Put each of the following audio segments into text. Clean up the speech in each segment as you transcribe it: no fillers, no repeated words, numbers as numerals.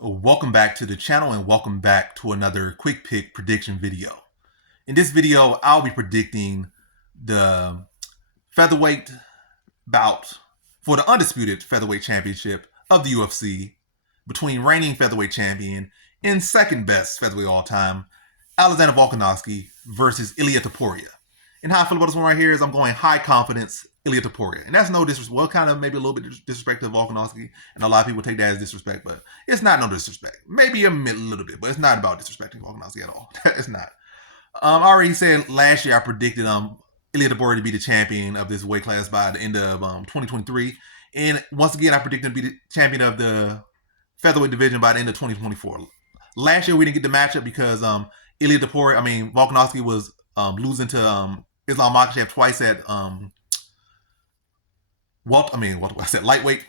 Welcome back to the channel and welcome back to another quick pick prediction video. In this video, I'll be predicting the featherweight bout for the undisputed featherweight championship of the UFC between reigning featherweight champion and second best featherweight all time, Alexander Volkanovski versus Ilia Topuria. And how I feel about this one right here is I'm going high confidence Ilia Topuria. And that's no disrespect. Well, kind of maybe a little bit disrespect to Volkanovski. And a lot of people take that as disrespect, but it's not no disrespect. Maybe a little bit, but it's not about disrespecting Volkanovski at all. It's not. I already said last year I predicted Ilia Topuria to be the champion of this weight class by the end of 2023. And once again, I predicted him to be the champion of the featherweight division by the end of 2024. Last year we didn't get the matchup because Volkanovski was losing to Islam Makhachev twice at lightweight,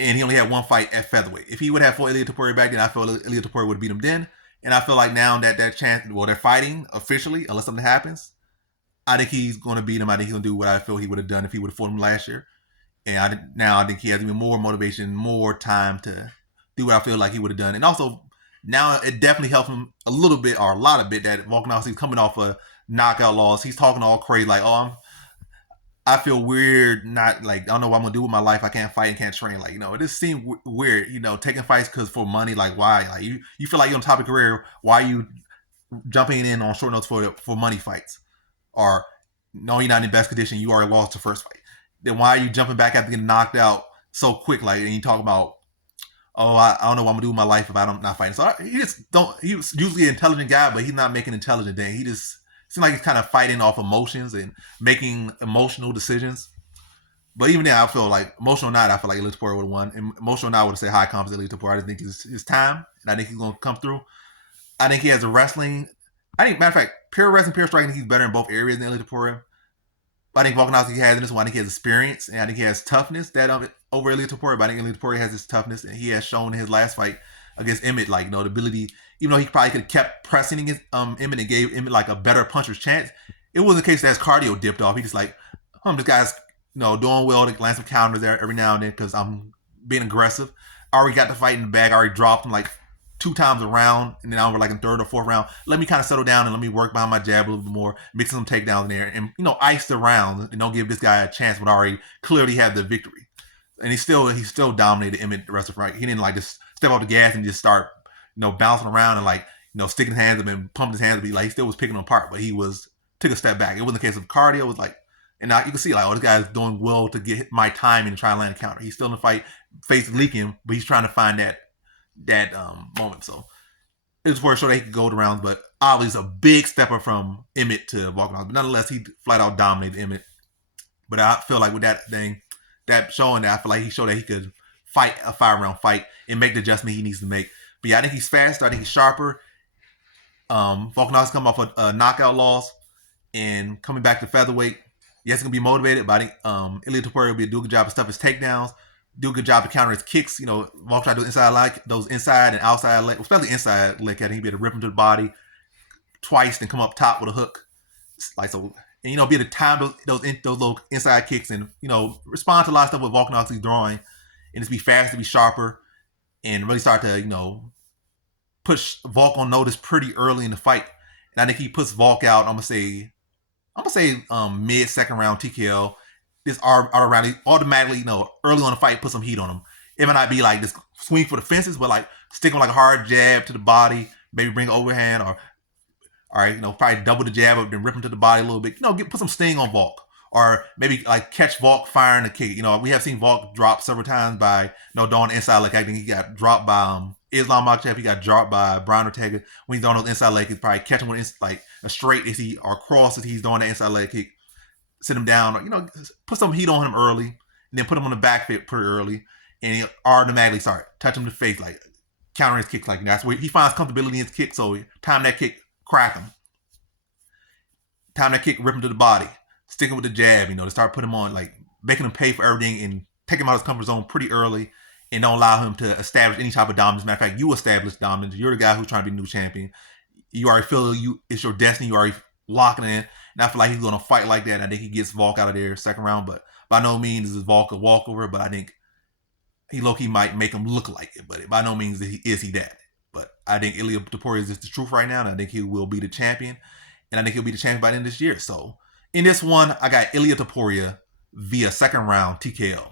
and he only had one fight at featherweight. If he would have fought Ilia Topuria back then, I feel Ilia Topuria would have beat him then. And I feel like now that chance, well, they're fighting officially, unless something happens. I think he's going to beat him. I think he's going to do what I feel he would have done if he would have fought him last year. And I think he has even more motivation, more time to do what I feel like he would have done. And also, now it definitely helps him a little bit or a lot of bit that Volkanovski's coming off a knockout loss. He's talking all crazy like, I feel weird, not like, I don't know what I'm gonna do with my life. I can't fight and can't train. Like, it just seems weird, taking fights because for money. Like, why? Like, you feel like you're on top of your career. Why are you jumping in on short notes for money fights? Or, no, you're not in the best condition. You already lost the first fight. Then why are you jumping back after getting knocked out so quick? Like, and you talk about, I don't know what I'm gonna do with my life if I'm not fighting. So he was usually an intelligent guy, but he's not making intelligent things. He just seems like he's kind of fighting off emotions and making emotional decisions. But even then, I feel like emotional or not, I feel like Ilia Topuria would have won. And emotional or not, I would have said high confidence Ilia Topuria. I just think it's his time, and I think he's gonna come through. I think he has a wrestling. Matter of fact, pure wrestling, pure striking, he's better in both areas than Ilia Topuria. I think Volkanovski has in this one. I think he has experience, and I think he has toughness that over Ilia Topuria. But I think Ilia Topuria has his toughness, and he has shown in his last fight against Emmett, like, the ability. Even though he probably could have kept pressing against Emmett and gave Emmett like a better puncher's chance, it wasn't the case that his cardio dipped off. He just like, this guy's doing well to land some counters there every now and then because I'm being aggressive. I already got the fight in the bag. I already dropped him like 2 times around, and then we're like in 3rd or 4th round. Let me kind of settle down and let me work behind my jab a little bit more, mix some takedowns in there, and ice the round and don't give this guy a chance when I already clearly had the victory. And he still dominated Emmett the rest of the fight. He didn't like just step off the gas and just start bouncing around and like sticking his hands up and pumping his hands up. Like, he still was picking them apart, but he took a step back. It wasn't a case of cardio. It was like, and now you can see like, this guy's doing well to get my time and try and land a counter. He's still in the fight, face leaking, but he's trying to find that moment. So it's for a show that he could go the rounds, but obviously it's a big stepper from Emmett to Volkanovski. But nonetheless, he flat out dominated Emmett. But I feel like with that thing, that showing that, I feel like he showed that he could fight a 5-round fight and make the adjustment he needs to make. But yeah, I think he's faster. I think he's sharper. Volkanovski coming off a knockout loss and coming back to featherweight. Yes, he's gonna be motivated, but I think Ilia Topuria will do a good job of stuff his takedowns, do a good job to counter his kicks. Volk tried to do those inside and outside leg, especially inside leg. I think he'd be able to rip him to the body twice, then come up top with a hook, like so. And be able to time those little inside kicks and respond to a lot of stuff with Volkanovski's throwing, and just be faster, be sharper, and really start to push Volk on notice pretty early in the fight. And I think he puts Volk out. I'm gonna say mid 2nd round TKO. This around automatically, early on the fight, put some heat on him. It might not be like this swing for the fences, but like stick him like a hard jab to the body, maybe bring overhand, or all right, probably double the jab up, then rip him to the body a little bit. Put some sting on Volk, or maybe like catch Volk firing a kick. We have seen Volk drop several times by doing inside leg. I think he got dropped by Islam Makhachev. He got dropped by Brian Ortega when he's doing those inside leg kicks. Probably catch him with like a straight or cross as he's doing the inside leg kick. Sit him down, put some heat on him early, and then put him on the back foot pretty early, and he automatically start touch him in the face, like countering his kicks. Like, that's where he finds comfortability in his kick. So time that kick, crack him. Time that kick, rip him to the body. Stick him with the jab, to start putting him on, like making him pay for everything and take him out of his comfort zone pretty early, and don't allow him to establish any type of dominance. Matter of fact, you establish dominance. You're the guy who's trying to be the new champion. You already feel it's your destiny. You already locking in. And I feel like he's going to fight like that. And I think he gets Volk out of there 2nd round. But by no means is Volk a walkover. But I think he low-key might make him look like it, but by no means is he that. But I think Ilia Topuria is just the truth right now, and I think he will be the champion, and I think he'll be the champion by the end of this year. So in this one, I got Ilia Topuria via second round TKO.